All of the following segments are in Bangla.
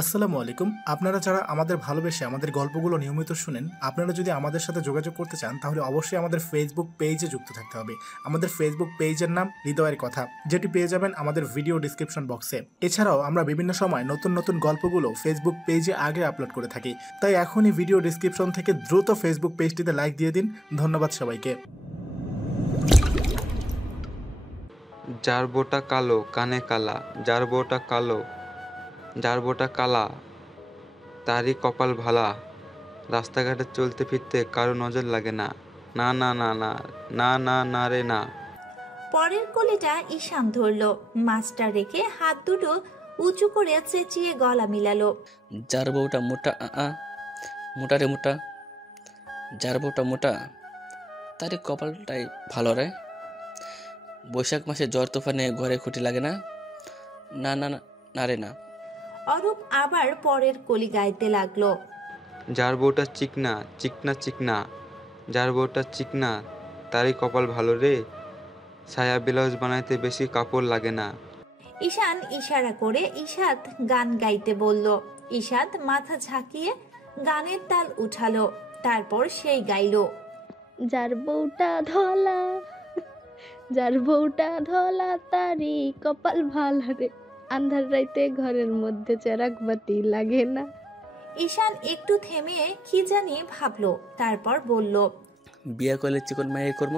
আসসালামু আলাইকুম। আপনারা যারা আমাদের ভালোবেসে আমাদের গল্পগুলো নিয়মিত শুনেন, আপনারা যদি আমাদের সাথে যোগাযোগ করতে চান তাহলে অবশ্যই আমাদের ফেসবুক পেজে যুক্ত থাকতে হবে। আমাদের ফেসবুক পেজের নাম হৃদয়ের কথা, যেটি পেয়ে যাবেন আমাদের ভিডিও ডিসক্রিপশন বক্সে। এছাড়াও আমরা বিভিন্ন সময় নতুন নতুন গল্পগুলো ফেসবুক পেজে আগে আপলোড করে থাকি, তাই এখনই ভিডিও ডিসক্রিপশন থেকে দ্রুত ফেসবুক পেজটিতে লাইক দিয়ে দিন। ধন্যবাদ সবাইকে। যার বোটা কালো কানে কালা, যার বোটা কালো, যার বোটা কালা, তারই কপাল ভালা। রাস্তাঘাটে চলতে ফিরতে কারো নজর লাগে না, না না না না না না না রে না। পরের কলিটা ঈশান ধরল, মাছটা রেখে হাত দুটো উঁচু করে চেঁচিয়ে গলা মিলালো। যার বউটা মোটা মোটা রে মোটা, যার বউটা মোটা, তারই কপালটাই ভালো রে। বৈশাখ মাসে ঝড় তুফানে ঘরে খুঁটি লাগে না, না না না রে না। অরূপ আবার পরের কলি গাইতে লাগলো। যার বউটা চিকনা চিকনা চিকনা, যার বউটা চিকনা, তারই কপাল ভালো রে। ছায়া ব্লাউজ বানাইতে বেশি কাপড় লাগে না। ঈশান ইশারা করে ঈশাদ গান গাইতে বলল। ঈশাদ মাথা ঝাঁকিয়ে গানের তাল উঠালো, তারপর সেই গাইলো। যার বউটা ধলা, যার বউটা ধলা, তারি কপাল ভালো রে। আন্ধার রাইতে ঘরের মধ্যে চেরাক বাতি লাগে না। ঈশান একটু থেমে কি জানি ভাবলো, তারপর বলল। বিয়ে করলে চিকন মায়ের কর্ম,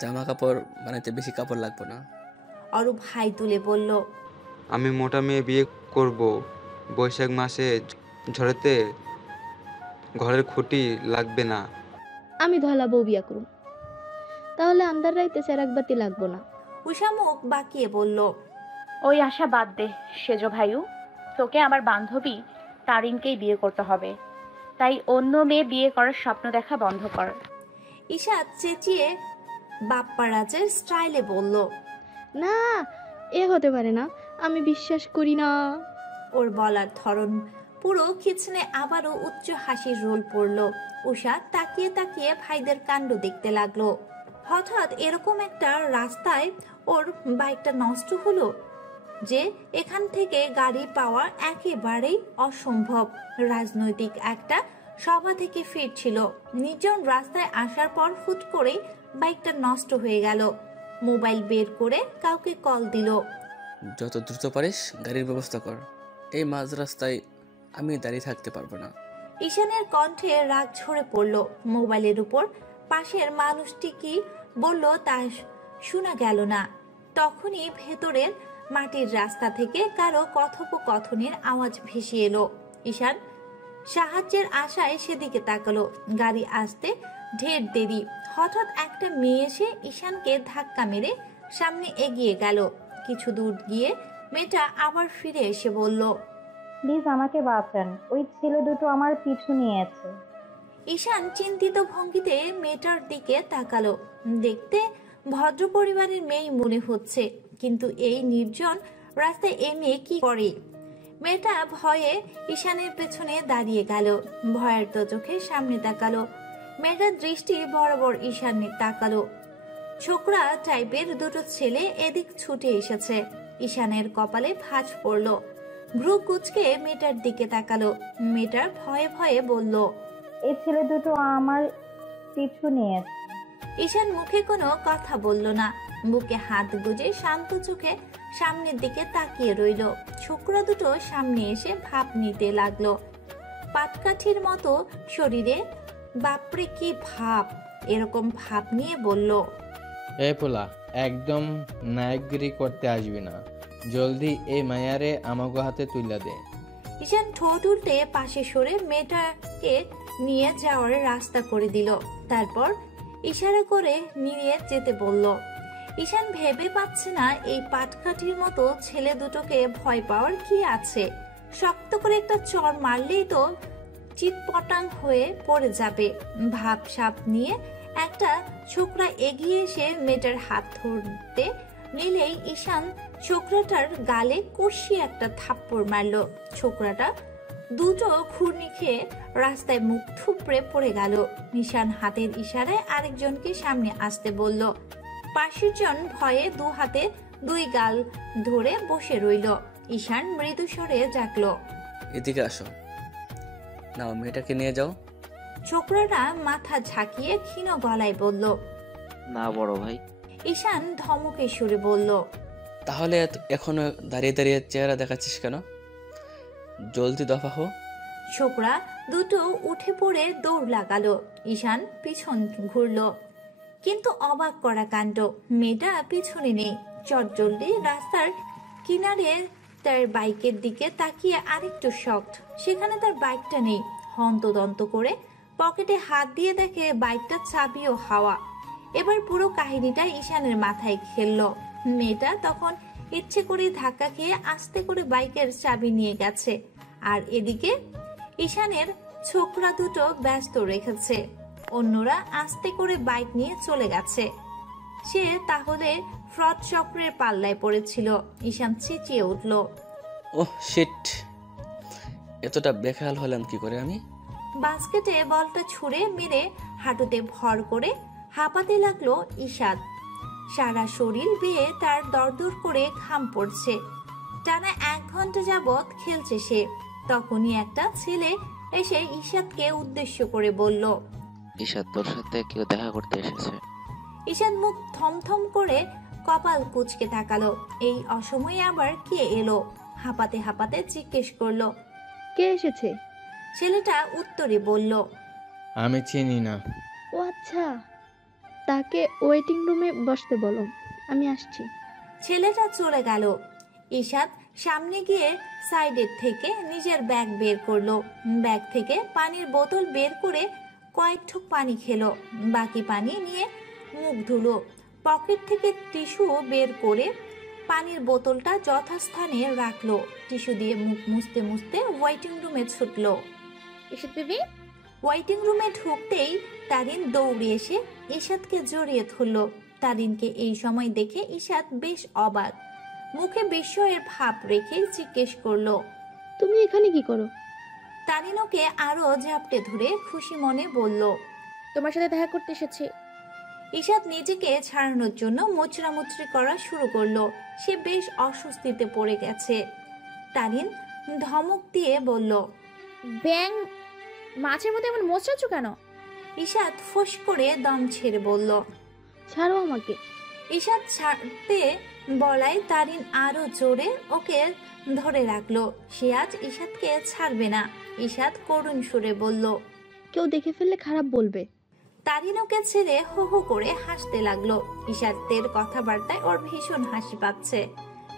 জামা কাপড় বানাইতে বেশি কাপড় লাগবে না। অরূপ হাই তুলে বলল। আমি মোটা মেয়ে বিয়ে করব, বৈশাখ মাসে ঝড়েতে ঘরের খুঁটি লাগবে না। আমি ধলা বউ বিয়া করুম, তাহলে আন্ধার রাইতে চেরাক বাতি লাগবো না। উষা মুখ বাঁকিয়ে বলল। ওই আশা বাদ দে সেজ ভাইউ, তোকে আমার বান্ধবী তারিনকেই বিয়ে করতে হবে, তাই অন্য মেয়ে বিয়ে করার স্বপ্ন দেখা বন্ধ কর। ঈশাদ চেঁচিয়ে বাপ্পারাজের স্টাইলে বলল। না, এ হতে পারে না, আমি বিশ্বাস করি না। ওর বলার ধরন পুরো খিচনে আবারও উচ্চ হাসির রোল পড়ল। উষা তাকিয়ে তাকিয়ে ভাইদের কাণ্ড দেখতে লাগলো। হঠাৎ এরকম একটা রাস্তায় ওর বাইকটা নষ্ট হলো যে এখান থেকে গাড়ি পাওয়া একেবারেই অসম্ভব। রাজনৈতিক একটা সভা থেকে ফিরছিল, নির্জন রাস্তায় আসার পর হুট করে বাইকটা নষ্ট হয়ে গেল। মোবাইল বের করে কাউকে কল দিল। যত দ্রুত পারিস গাড়ির ব্যবস্থা কর, এই মাঝ রাস্তায় আমি দাঁড়িয়ে থাকতে পারবো না। ঈশানের কণ্ঠে রাগ ঝরে পড়ল। মোবাইলের উপর পাশের মানুষটি কি বলল তা শোনা গেল না। তখনই ভেতরের মাটির রাস্তা থেকে কারো কথোপকথনের আওয়াজ ভেসে এলো। ঈশান সাহায্যের আশায় সেদিকে তাকালো। গাড়ি আসতে ঢের দেরি। হঠাৎ একটা মেয়ে এসে ঈশানকে ধাক্কা মেরে সামনে এগিয়ে গেল। কিছু দূর গিয়ে মেয়েটা আবার ফিরে এসে বলল। প্লিজ আমাকে বাঁচান, ওই ছেলে দুটো আমার পিছু নিয়েছে। ঈশান চিন্তিত ভঙ্গিতে মেয়েটার দিকে তাকালো। দেখতে ভদ্র পরিবারের মেয়ে মনে হচ্ছে, কিন্তু এই নির্জন রাস্তায় এ মেয়ে কি করে? মেয়েটা ভয়ে ঈশানের পেছনে দাঁড়িয়ে গেল। ভয়ের তো চোখে সামনে তাকালো। মেয়েটার দৃষ্টি বরাবর ঈশানে তাকালো। ছোকরা টাইপের দুটো ছেলে এদিক ছুটে এসেছে। ঈশানের কপালে ভাঁজ পড়ল। ভ্রু কুচকে মেয়েটার দিকে তাকালো। মেয়েটার ভয়ে ভয়ে বলল, এই ছেলে দুটো আমার পিছু নিয়েছে। ঈশান মুখে কোনো কথা বলল না, বুকে হাত গুজে শান্ত চোখে সামনের দিকে তাকিয়ে রইল। ছোকরা দুটো সামনে এসে ভাব নিতে লাগলো। পাটকাঠির মতো শরীরে, বাপরে কি ভাব! এরকম ভাব নিয়ে বলল, এ পোলা, একদম নায়কগিরি করতে আসবি না, জলদি এই মায়ারে আমাগো হাতে তুইলা দে। ঈশান ঠোঁট উল্টে পাশে সরে মেয়েটাকে নিয়ে যাওয়ার রাস্তা করে দিল। তারপর ইশারা করে নিয়ে যেতে বলল। ঈশান ভেবে পাচ্ছে না এই পাটকাঠির মতো ছেলে দুটোকে ভয় পাওয়ার কি আছে। শক্ত করে একটা চড় মারলেই তো চিৎপটাং হয়ে পড়ে যাবে। ভাব সাপ নিয়ে একটা ছোকরা এগিয়ে এসে মেয়েটার হাত ধরতে নিলেই ঈশান ছোকরাটার গালে কষিয়ে একটা থাপ্পড় মারলো। ছোকরাটা দুটো ঘূর্ণি খেয়ে রাস্তায় মুখ থুপড়ে পড়ে গেল। ঈশান হাতের ইশারায় আরেকজনকে সামনে আসতে বলল। পাশের জন ভয়ে দু হাতে দুই গাল ধরে বসে রইল। ঈশান মৃদু স্বরে ডাকলো, এদিকে আসো। নাও মেয়েটাকে নিয়ে যাও। ছোকরাটা মাথা ঝাঁকিয়ে ক্ষীণ গলায় বলল, না বড় ভাই। ঈশান ধমকে সুরে বলল, তাহলে এখনো দাঁড়িয়ে দাঁড়িয়ে চেহারা দেখাচ্ছিস কেন? জলদি দফা হো। ছোকরা দুটো উঠে পড়ে দৌড় লাগালো। ঈশান পিছন ঘুরল, কিন্তু অবাক করা কাণ্ড, মেয়েটা পিছনে নেই। চটজলদি রাস্তার কিনারে তার বাইকের দিকে তাকিয়ে আরেকটু শক্ট, সেখানে তার বাইকটা নেই। হন্তদন্ত করে পকেটে হাত দিয়ে দেখে বাইকটা চাবি ও হাওয়া। এবার পুরো কাহিনীটা ঈশানের মাথায় খেললো। মেয়েটা তখন ইচ্ছে করে ধাক্কা খেয়ে আস্তে করে বাইকের চাবি নিয়ে গেছে, আর এদিকে ঈশানের ছোকরা দুটো ব্যস্ত রেখেছে। অন্যরা আস্তে করে বাইক নিয়ে চলে গেছে। সে তাহলে ফ্রড চক্রের পাল্লায় পড়েছিল। ঈশান চেঁচিয়ে উঠল, ওহ শিট, এতটা বেখেয়াল হলাম কি করে আমি? বাস্কেটে বলটা ছুঁড়ে মেরে হাঁটুতে ভর করে হাঁপাতে লাগলো ঈশাদ। সারা শরীর বেয়ে তার দরদর করে ঘাম পড়ছে। টানা 1 ঘন্টা যাবৎ খেলছে সে। তখনই একটা ছেলে এসে ঈশাদকে উদ্দেশ্য করে বলল, ঈশাদ, তোর সাথে কেউ দেখা করতে এসেছে। ঈশাদ মুখ থমথম করে কপাল কুঁচকে তাকালো। এই অসময়ে আবার কে এলো? হাঁপাতে হাঁপাতে জিজ্ঞেস করলো। কে এসেছে? ছেলেটা উত্তরে বলল, আমি চিনি না। ও আচ্ছা, তাকে ওয়েটিং রুমে বসতে বলো, আমি আসছি। ছেলেটা চলে গেল। ঈশাদ সামনে গিয়ে সাইডের থেকে নিজের ব্যাগ বের করলো। ব্যাগ থেকে পানির বোতল বের করে কয়েক ঠোক পানি খেলো। বাকি পানি নিয়ে মুখ ধুলো। পকেট থেকে টিস্যু বের করে পানির বোতলটা যথাস্থানে রাখলো। টিস্যু দিয়ে মুখ মুছতে মুছতে ওয়েটিং রুমে ছুটলো। ঈশাদ বেবি। ওয়েটিং রুমে ঢুকতেই তারিন দৌড়ে এসে ঈশাদকে জড়িয়ে ধরল। তারিনকে এই সময় দেখে ঈশাদ বেশ অবাক, মুখে বিস্ময়ের ভাব রেখে জিজ্ঞেস করলো, তুমি এখানে কি করো? তারিন ওকে আরো ঝাপটে ধরে খুশি মনে বলল, তোমার সাথে দেখা করতে এসেছি। ঈশাদ নিজেকে ছাড়ানোর জন্য মোচড়ামুচড়ি করা শুরু করলো। সে বেশ অস্বস্তিতে পড়ে গেছে। তারিন ধমক দিয়ে বলল, ব্যাং মাছের মতো এমন মোচড়াচ্ছ কেন? ঈশাদ ফোঁস করে দম ছেড়ে বলল, ছাড়ো আমাকে। ঈশাদ ছাড়তে বলায় তারিন আরো জোরে ওকে ধরে রাখলো। সে আজ ঈশাদকে ছাড়বে না। ঈশাদ করুণ সুরে বলল, কেউ দেখে ফেললে খারাপ বলবে। তারিন ওকে ছেড়ে হো হো করে হাসতে লাগলো। ঈশাদের কথাবার্তায় ওর ভীষণ হাসি পাচ্ছে।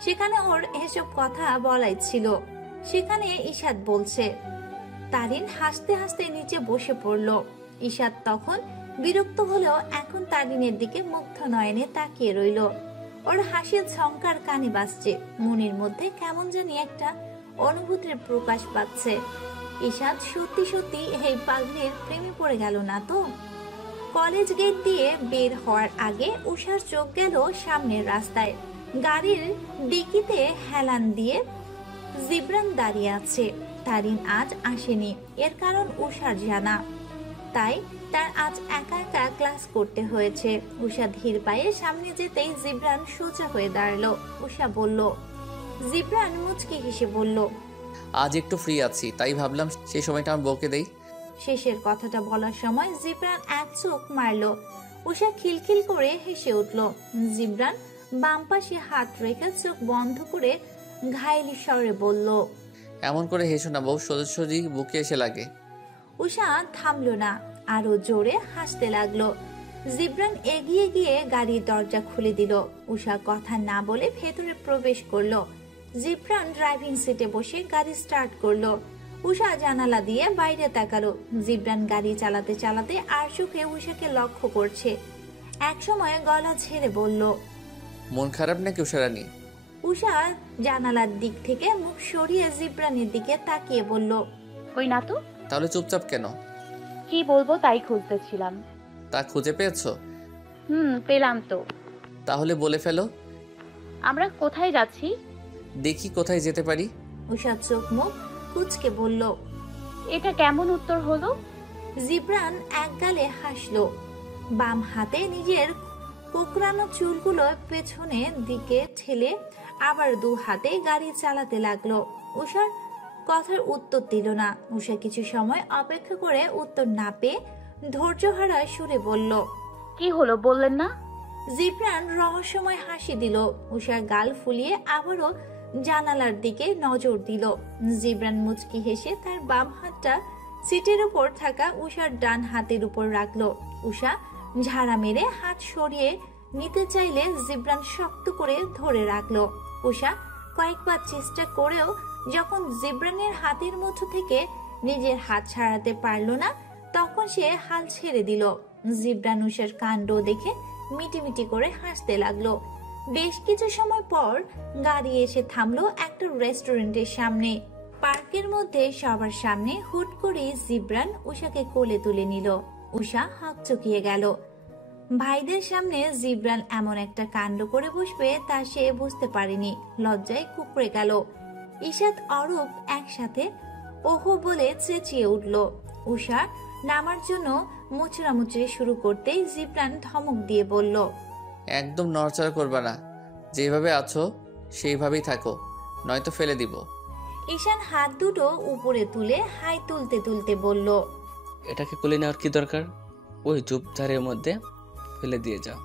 সেখানে ওর এসব কথা বলাই ছিল, সেখানে ঈশাদ বলছে। তারিন হাসতে হাসতে নিচে বসে পড়ল। ঈশাদ তখন বিরক্ত হলেও এখন তারিনের দিকে মুগ্ধ নয়নে তাকিয়ে রইল। ওর হাসির ঝংকার কানে বাজছে। মনের মধ্যে কেমন জানি একটা অনুভূতির প্রকাশ পাচ্ছে। ঈশাদ সত্যি সত্যি এই পাগলির প্রেমে পড়ে গেল না তো? কলেজ গেট দিয়ে বের হওয়ার আগে উষার চোখ গেল সামনের রাস্তায়। গাড়ির ডিকিতে হেলান দিয়ে জিবরান দাঁড়িয়ে আছে। তারিন আজ আসেনি, এর কারণ উষার জানা। তাই তার আজ একা একা ক্লাস করতে হয়েছে। উষা ধীর পায়ে সামনে যেতেই জিবরান সোজা হয়ে দাঁড়ালো। উষা বলল। জিবরান মুচকি হেসে বলল, আজ একটু ফ্রি আছি, তাই ভাবলাম সেই সময়টা আমার বউকে দেই। শেষের কথাটা বলার সময় জিবরান এক চোখ মারল। উষা খিলখিল করে হেসে উঠল। জিবরান বাম পাশে হাত রেখে চোখ বন্ধ করে ঘায়েলি স্বরে বলল, এমন করে হেসো না বউ, সোজাসুজি বুকে এসে লাগে। উষা থামলো না, আরো জোরে হাসতে লাগলো। জিবরান এগিয়ে গিয়ে গাড়ির দরজা খুলে দিল। উষা কথা না বলে ভেতরে প্রবেশ করলো। জিবরান ড্রাইভিং সিটে বসে গাড়ি স্টার্ট করলো। উষা জানালা দিয়ে বাইরে তাকালো। জিবরান গাড়ি চালাতে চালাতে আর চোখে উষাকে লক্ষ্য করছে। এক সময় গলা ছেড়ে বলল, মন খারাপ নাকি উষারানী? উষা জানালার দিক থেকে মুখ সরিয়ে জিবরানের দিকে তাকিয়ে বলল, কই না তো। তাহলে চুপচাপ কেন? কি বলবো তাই খুঁজতেছিলাম। তা খুঁজে পেয়েছো? পেলাম তো। তাহলে বলে ফেলো। আমরা কোথায় যাচ্ছি? দেখি কোথায় যেতে পারি। উষা চোখ মুখ কুচকে বলল, এটা কেমন উত্তর হলো? জিবরান এক গালে হাসলো। বাম হাতে নিজের কোকড়ানো চুলগুলো পেছনের দিকে ঠেলে আবার দু হাতে গাড়ি চালাতে লাগলো। উষার কথার উত্তর দিল না। উষা কিছু সময় অপেক্ষা করে উত্তর না পেয়ে ধৈর্যহারা সুরে বলল, কি হলো বললেন না? জিবরান রহস্যময় হাসি দিল। উষার গাল ফুলিয়ে আবারও জানালার দিকে নজর দিল। জিবরান মুচকি হেসে তার বাম হাতটা সিটের উপর থাকা উষার ডান হাতের উপর রাখলো। উষা ঝাড়া মেরে হাত সরিয়ে নিতে চাইলে জিবরান শক্ত করে ধরে রাখলো। উষা কয়েকবার চেষ্টা করেও যখন জিবরানের হাতের মুঠো থেকে নিজের হাত ছাড়াতে পারল না, তখন সে হাল ছেড়ে দিল। জিবরান উষার কাণ্ড দেখে মিটিমিটি করে হাসতে লাগলো। বেশ কিছু সময় পর গাড়ি এসে থামলো একটা রেস্টুরেন্টের সামনে। পার্কের মধ্যে সবার সামনে হুট করে জিবরান উষাকে কোলে তুলে নিল। উষা হকচকিয়ে গেল। ভাইদের সামনে জিবরান এমন একটা কাণ্ড করে বসবে তা সে বুঝতে পারেনি। লজ্জায় কুকড়ে গেল। ঈশাত অরূপ একসাথে ওহো বলে চেঁচিয়ে উঠল। উষা নামার জন্য মুচড়ামুচড়ি শুরু করতেই জিবরান ধমক দিয়ে বলল, একদম নড়াচড়া করবা না, যেভাবে আছো সেইভাবেই থাকো, নয়তো ফেলে দিব। ঈশান হাত দুটো উপরে তুলে হাই তুলতে তুলতে বলল, এটাকে কোলে নেওয়ার কি দরকার? ওই ঝোপঝাড়ের মধ্যে ফেলে দিয়ে যাও।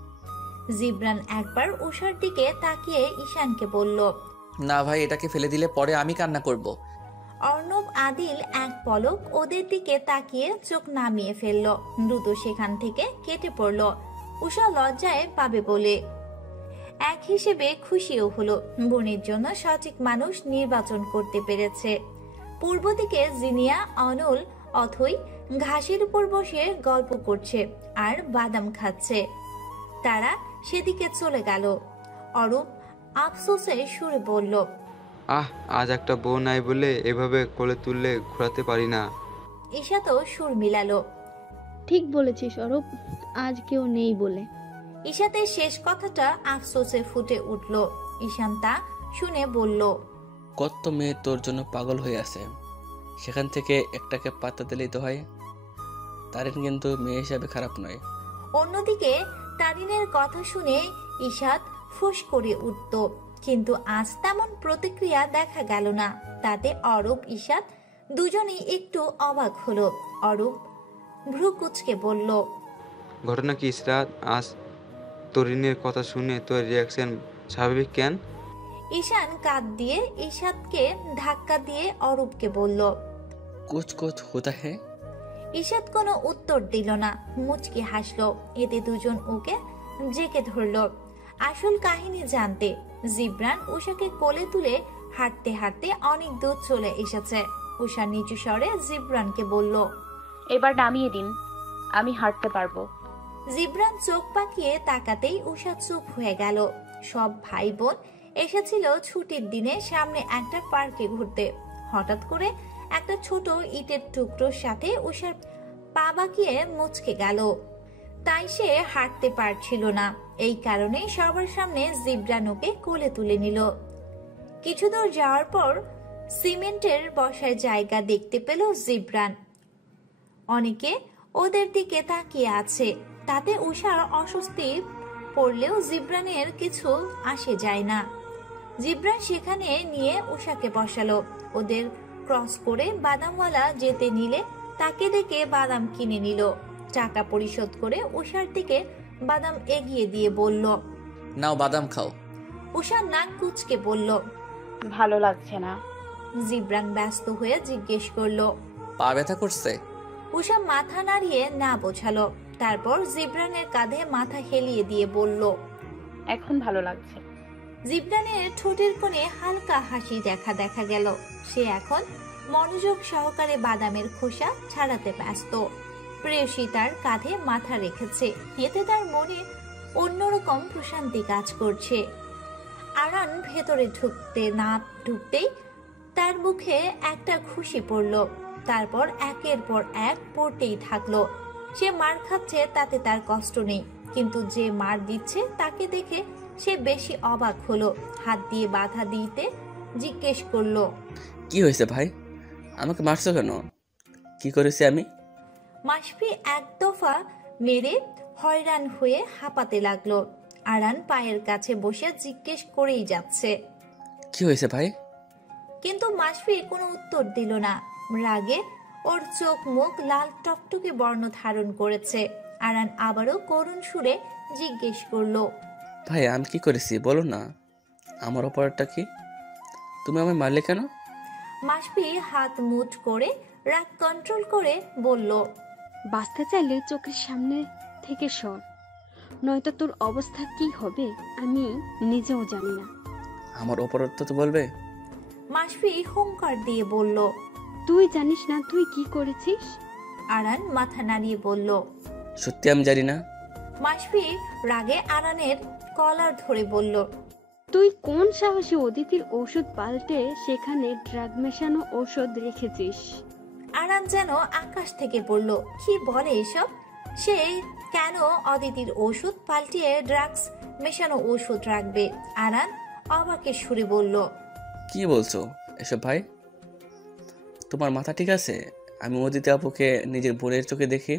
জিবরান একবার উষার দিকে তাকিয়ে ঈশানকে বলল, না ভাই, এটাকে ফেলে দিলে পরে আমি কান্না করব। অর্ণব আদিল এক পলক ওদের দিকে তাকিয়ে চোখ নামিয়ে ফেলল। দ্রুত সেখান থেকে কেটে পড়ল। উষা লজ্জায় পাবে বলে। এক হিসেবে খুশিও হলো, বোনের জন্য সঠিক মানুষ নির্বাচন করতে পেরেছে। পূর্ব দিকে জিনিয়া, অনল, অথই ঘাসের উপর বসে গল্প করছে আর বাদাম খাচ্ছে। তারা সেদিকে চলে গেল। অরূপ আফসোসে সুরে বলল, আজ একটা বউ নাই বলে এভাবে কোলে তুললে ঘোরাতে পারি না। ঈশা তো সুর মিলালো, ঠিক বলেছিস অরূপ, আজ কেউ নেই বলে। ঈশাতের শেষ কথাটা আফসোসে ফুটে উঠল। ঈশান তা শুনে বলল, কত মেয়ে তোর জন্য পাগল হয়ে আছে, সেখান থেকে একটাকে পাত্তা দিলেই তো হয়। তারিন কিন্তু মেয়ে হিসাবে খারাপ নয়। অন্যদিকে তারিনের কথা শুনে ঈশাত ফুস করে উঠত, কিন্তু আজ তেমন প্রতিক্রিয়া দেখা গেল না। তাতে অরূপ ঈশাত দুজনেই একটু অবাক হলো। অরূপ ভ্রু কুচকে বলল, ঘটনা কি ইসরাত? আজ তরিনের কথা শুনে তোর রিয়াকশন স্বাভাবিক কেন? ঈশান কাঁধ দিয়ে ঈশাতকে ধাক্কা দিয়ে অরূপকে বলল। কুছ কুছ হোতা হে। ঈশাত কোনো উত্তর দিল না, মুচকি হাসলো। এতে দুজন ওকে জেকে ধরল আসল কাহিনী জানতে। জিবরান উষাকে কোলে তুলে হাঁটতে হাঁটতে অনেক দূর চলে এসেছে। উষা নিচু স্বরে জিবরানকে বলল, এবার নামিয়ে দিন, আমি হাঁটতে পারবো। জিবরান চোখ পাকিয়ে তাকাতেই উষা চুপ হয়ে গেল। সব ভাই বোন এসেছিল ছুটির দিনে সামনে একটা পার্কে ঘুরতে। হঠাৎ করে একটা ছোট ইটের টুকরোর সাথে উষার পা বাঁকিয়ে মুচকে গেল। তাই সে হাঁটতে পারছিল না। এই কারণে সবার সামনে জিবরান ওকে কোলে তুলে নিল। কিছু দূর যাওয়ার পর সিমেন্টের বসার জায়গা দেখতে পেল জিবরান। অনেকে ওদের দিকে তাকিয়ে আছে। তাতে উষার অস্বস্তি পড়লেও জিবরানের কিছু আসে যায় না। জিবরান সেখানে নিয়ে উষাকে বসালো। ওদের ক্রস করে বাদামওয়ালা যেতে নিলে তাকে দেখে বাদাম কিনে নিল। টাকা পরিশোধ করে উষার দিকে বাদাম এগিয়ে দিয়ে বলল, নাও বাদাম খাও। উষা নাক কুচকে বলল, ভালো লাগছে না। জিবরান ব্যস্ত হয়ে জিজ্ঞেস করলো, পা ব্যথা করছে? উষা মাথা নাড়িয়ে না বোঝালো। তারপর জিবরানের কাঁধে মাথা হেলিয়ে দিয়ে বলল, এখন ভালো লাগছে। জিবরানের ঠোঁটের কোণে হালকা হাসি দেখা গেল। সে এখন মনোযোগ সহকারে বাদামের খোসা ছাড়াতে ব্যস্ত। প্রেয়সী তার কাঁধে মাথা রেখেছে, এতে তার মনে অন্যরকম প্রশান্তি কাজ করছে। আরান ভেতরে ঢুকতেই তার মুখে একটা খুশি পড়ল। তারপর একের পর এক পড়তেই থাকলো। সে মার খাচ্ছে তাতে তার কষ্ট নেই, কিন্তু যে মার দিচ্ছে তাকে দেখে সে বেশি অবাক হলো। হাত দিয়ে বাধা দিতে জিজ্ঞেস করলো, কি হয়েছে ভাই, আমাকে মারছো কেন? কি করেছি আমি? মাসফি এক দফা মেরে হয়রান হয়ে হাঁপাতে লাগলো। আরান পায়ের কাছে বসে জিজ্ঞেস করেই যাচ্ছে, কি হয়েছে ভাই? কিন্তু মাসফি কোনো উত্তর দিল না। রাগে ওর চোখ মুখ লাল টকটকে বর্ণ ধারণ করেছে। আরান আবারও করুণ সুরে জিজ্ঞেস করলো, ভাই আমি কি করেছি বলো না, আমার অপরাধটা কি? তুমি আমায় মারলে কেন? মাসফি হাত মুঠ করে রাগ কন্ট্রোল করে বলল, বাঁচতে চাইলে চোখের সামনে থেকে সর, নয়তো তোর অবস্থা কি হবে আমি নিজেও জানি না। আমার অপরাধটা তো বলবে। মাসফি হুঙ্কার দিয়ে বলল, তুই জানিস না তুই কি করেছিস? আরান মাথা নাড়িয়ে বলল, সত্যি আমি জানি না। মাসফি রাগে আরানের কলার ধরে বলল, তুই কোন সাহসে অদিতির ঔষধ পাল্টে সেখানে ড্রাগ মেশানো ঔষধ রেখেছিস? আরান যেন আকাশ থেকে পড়ল। কি বলে এসব? সে কেন অদিতির ওষুধ পাল্টিয়ে ড্রাগস মেশানো ওষুধ রাখবে? আরান অবাকের সুরে বলল, কি বলছো এসব ভাই? তোমার মাথা ঠিক আছে? আমি অদিতি আপুকে নিজের বোনের চোখে দেখি,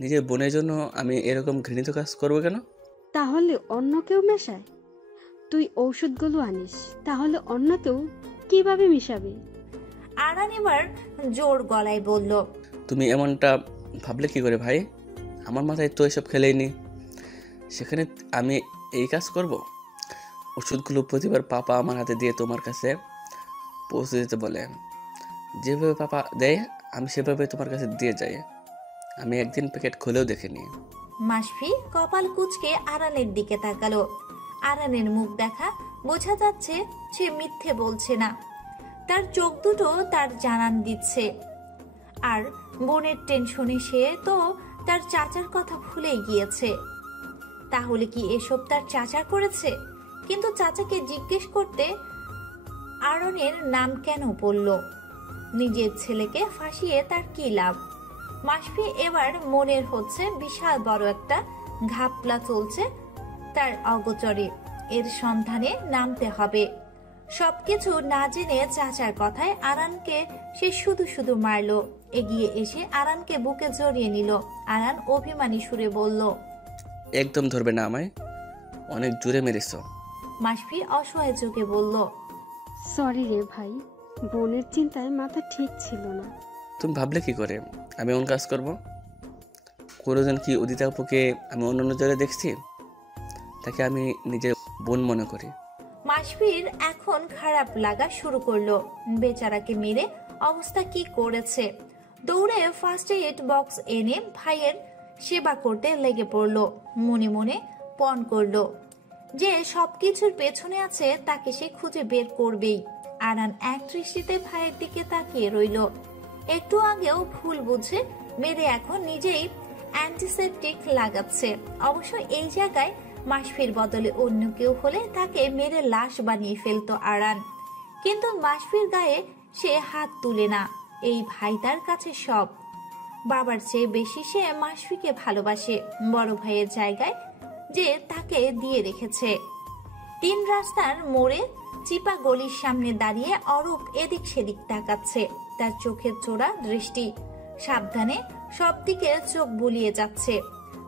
নিজের বোনের জন্য আমি এরকম ঘৃণিত কাজ করবো কেন? তাহলে অন্য কেউ মেশায়? তুই ঔষধগুলো আনিস, তাহলে অন্য কেউ কিভাবে মিশাবে? আরান এবার জোর গলায় বলল, তুমি এমনটা ভাবলে কি করে ভাই? আমার মাথায় তো এসব খেলেই নি, সেখানে আমি এই কাজ করব? ওষুধগুলো প্রতিবার পাপা আমার হাতে দিয়ে তোমার কাছে পৌঁছে দিতে বলে। যেভাবে পাপা দেয় আমি সেভাবে তোমার কাছে দিয়ে যাই। আমি একদিন প্যাকেট খুলেও দেখিনি। মাসফি কপাল কুঁচকে আরানের দিকে তাকালো। আরানের মুখ দেখা বোঝা যাচ্ছে সে মিথ্যে বলছে না। তার চোখ দুটো তার জানান দিচ্ছে। আর বোনের টেনশনে সে তো তার চাচার কথা ভুলেই গিয়েছে। তাহলে কি এসব তার চাচা করেছে? কিন্তু চাচাকে জিজ্ঞেস করতে আরনের নাম কেন বলল? নিজের ছেলেকে ফাঁসিয়ে তার কি লাভ? মাসফি এবার মনের হচ্ছে বিশাল বড় একটা ঘাপলা চলছে তার অগোচরে। এর সন্ধানে নামতে হবে। সবকিছু না জেনে চাচার কথায় আরানকে সে শুধু শুধু মারলো। এগিয়ে এসে আরানকে বুকে জড়িয়ে নিল। আরান অভিমানী সুরে বলল, একদম ধরবে না আমায়, অনেক জোরে মেরেছো। মাসফি অসহায় চোখে বলল, সরি রে ভাই, বোনের চিন্তায় মাথা ঠিক ছিল না। তুমি ভাবলে কি করে আমি এমন কাজ করব? কোনোদিন কি অদিতি আপুকে আমি অন্য নজরে দেখছি? তাকে আমি নিজের বোন মনে করি। মাসফির এখন খারাপ লাগা শুরু করলো। বেচারাকে মেরে অবস্থা কি করেছে। দৌড়ে ফার্স্ট এড বক্স এনে ভাইয়ের সেবা করতে লেগে পড়লো। মনে মনে পণ করলো যে সবকিছুর পেছনে আছে তাকে সে খুঁজে বের করবেই। আরান এক দৃষ্টিতে ভাইয়ের দিকে তাকিয়ে রইল। একটু আগেও ভুল বুঝে মেরে এখন নিজেই অ্যান্টিসেপটিক লাগাচ্ছে। অবশ্য এই জায়গায় মাসফির বদলে অন্য কেউ হলে তাকে মেরে লাশ বানিয়ে ফেলতো আরান। কিন্তু মাসফির গায়ে সে হাত তুলে না। এই ভাই তার কাছে সব। বাবার চেয়ে বেশি সে মাসফিকে ভালোবাসে। বড় ভাইয়ের জায়গায় যে তাকে দিয়ে রেখেছে। 3 রাস্তার মোড়ে চিপা গলির সামনে দাঁড়িয়ে অরূপ এদিক সেদিক তাকাচ্ছে। তার চোখের চোরা দৃষ্টি সাবধানে সব দিকে চোখ বুলিয়ে যাচ্ছে।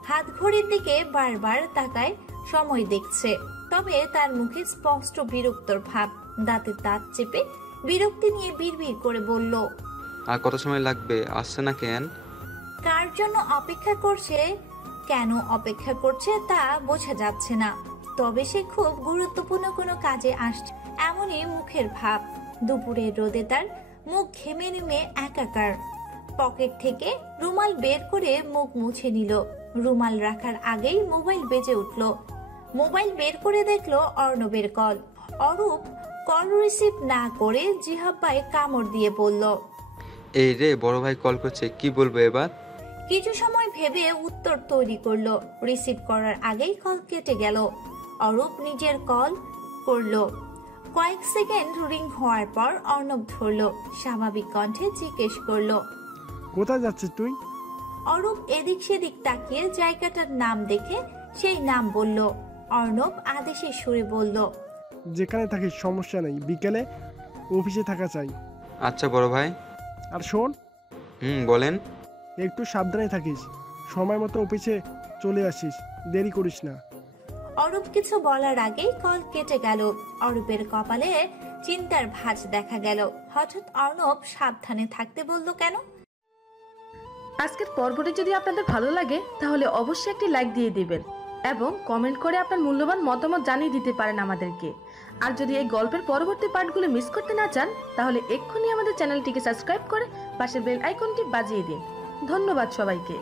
হাত ঘড়ির দিকে বারবার তাকায়, সময় দেখছে। তবে তার মুখে স্পষ্ট বিরক্তর ভাব। দাঁতে দাঁত চেপে বিরক্তি নিয়ে বিড়বিড় করে বলল, আর কত সময় লাগবে? আসছে না কেন? কার জন্য অপেক্ষা করছে, কেন অপেক্ষা করছে তা বোঝা যাচ্ছে না। তবে সে খুব গুরুত্বপূর্ণ কোনো কাজে আসছে এমনই মুখের ভাব। দুপুরের রোদে তার মুখ ঘেমে নেমে একাকার। পকেট থেকে রুমাল বের করে মুখ মুছে নিল। রুমাল রাখার আগেই মোবাইল বেজে উঠল। মোবাইল বের করে দেখলো অর্ণবের কল। অরূপ কল রিসিভ না করে জিহ্বায় কামড় দিয়ে বলল, এই রে, বড় ভাই কল করছে, কি বলবো এবার? কিছু সময় ভেবে উত্তর তৈরি করলো। রিসিভ করার আগেই কল কেটে গেল। অরূপ নিজের কল করলো। কয়েক সেকেন্ড রিং হওয়ার পর অর্ণব ধরলো। স্বাভাবিক কণ্ঠে জিজ্ঞেস করলো, কোথায় যাচ্ছিস তুই? অরূপ এদিক সেদিক তাকিয়ে জায়গাটার নাম দেখে সেই নাম বলল। অর্ণব আদেশের সুরে বলল, যেখানে থাকিস সমস্যা নেই, বিকেলে অফিসে থাকা চাই। আচ্ছা বড় ভাই। আর শোন, বলেন। একটু সাবধানে থাকিস, সময় মতো অফিসে চলে আসিস, দেরি করিস না। অরূপ কিছু বলার আগেই কল কেটে গেল। অরূপের কপালে চিন্তার ভাঁজ দেখা গেল। হঠাৎ অর্ণব সাবধানে থাকতে বলল কেন? আজকের পর্বটি যদি আপনাদের ভালো লাগে তাহলে অবশ্যই একটি লাইক দিয়ে দিবেন এবং কমেন্ট করে আপনার মূল্যবান মতামত জানিয়ে দিতে পারেন আমাদেরকে। আর যদি এই গল্পের পরবর্তী পার্টগুলো মিস করতে না চান তাহলে এক্ষুনি আমাদের চ্যানেলটিকে সাবস্ক্রাইব করে পাশের বেল আইকনটি বাজিয়ে দিন। ধন্যবাদ সবাইকে।